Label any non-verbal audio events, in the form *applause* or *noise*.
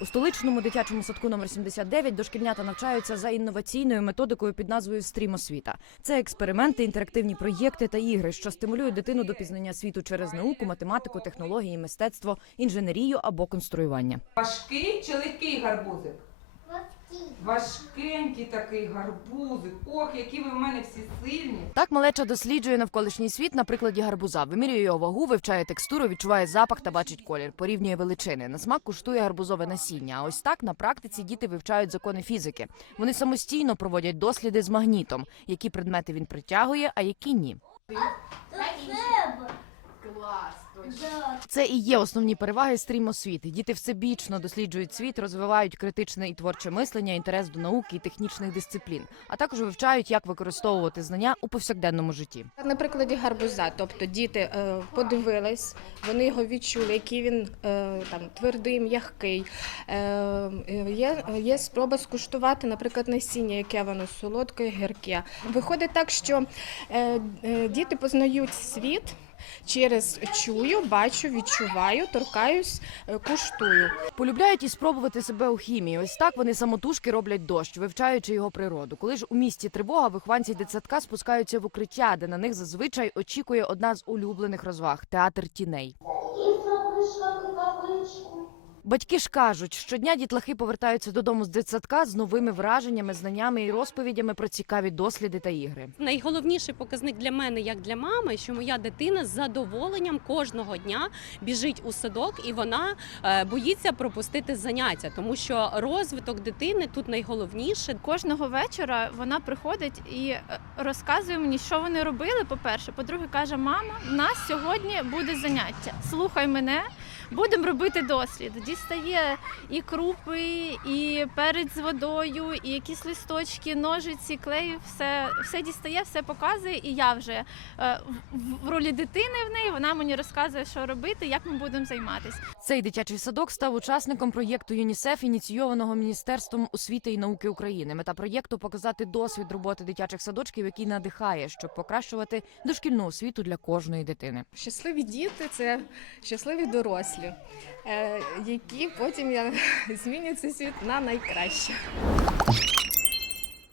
У столичному дитячому садку номер 79 дошкільнята навчаються за інноваційною методикою під назвою Стрім освіта. Це експерименти, інтерактивні проєкти та ігри, що стимулюють дитину до пізнання світу через науку, математику, технології, мистецтво, інженерію або конструювання. Важкий чи легкий гарбузик? Важкенький такий гарбузик. Ох, які ви в мене всі сильні. Так малеча досліджує навколишній світ на прикладі гарбуза. Вимірює його вагу, вивчає текстуру, відчуває запах та бачить колір, порівнює величини. На смак куштує гарбузове насіння. А ось так на практиці діти вивчають закони фізики. Вони самостійно проводять досліди з магнітом, які предмети він притягує, а які ні. Це і є основні переваги стрім освіти. Діти всебічно досліджують світ, розвивають критичне і творче мислення, інтерес до науки і технічних дисциплін, а також вивчають, як використовувати знання у повсякденному житті. На прикладі гарбуза, тобто діти е, подивились, вони його відчули, який він е, там твердий, м'який. Е, е, є, є спроба скуштувати, наприклад, насіння, яке воно солодке, гірке. Виходить так, що е, е, діти познають світ. Через чую, бачу, відчуваю, торкаюсь, е, куштую. Полюбляють і спробувати себе у хімії. Ось так вони самотужки роблять дощ, вивчаючи його природу. Коли ж у місті тривога, вихованці дитсадка спускаються в укриття, де на них зазвичай очікує одна з улюблених розваг театр тіней. Батьки ж кажуть, щодня дітлахи повертаються додому з дитсадка з новими враженнями, знаннями і розповідями про цікаві досліди та ігри. Найголовніший показник для мене, як для мами, що моя дитина з задоволенням кожного дня біжить у садок і вона е, боїться пропустити заняття, тому що розвиток дитини тут найголовніше. Кожного вечора вона приходить і е, розказує мені, що вони робили. По-перше, по-друге, каже: мама, в нас сьогодні буде заняття. Слухай мене, будемо робити дослід. Дістає і крупи, і перець з водою, і якісь листочки, ножиці, клею, все, все дістає, все показує. І я вже е, в ролі дитини в неї вона мені розказує, що робити, як ми будемо займатися. Цей дитячий садок став учасником проєкту ЮНІСЕФ, ініційованого Міністерством освіти і науки України. Мета проєкту показати досвід роботи дитячих садочків, який надихає, щоб покращувати дошкільну освіту для кожної дитини. Щасливі діти це щасливі дорослі, е, які потім *laughs* змінять світ на найкраще.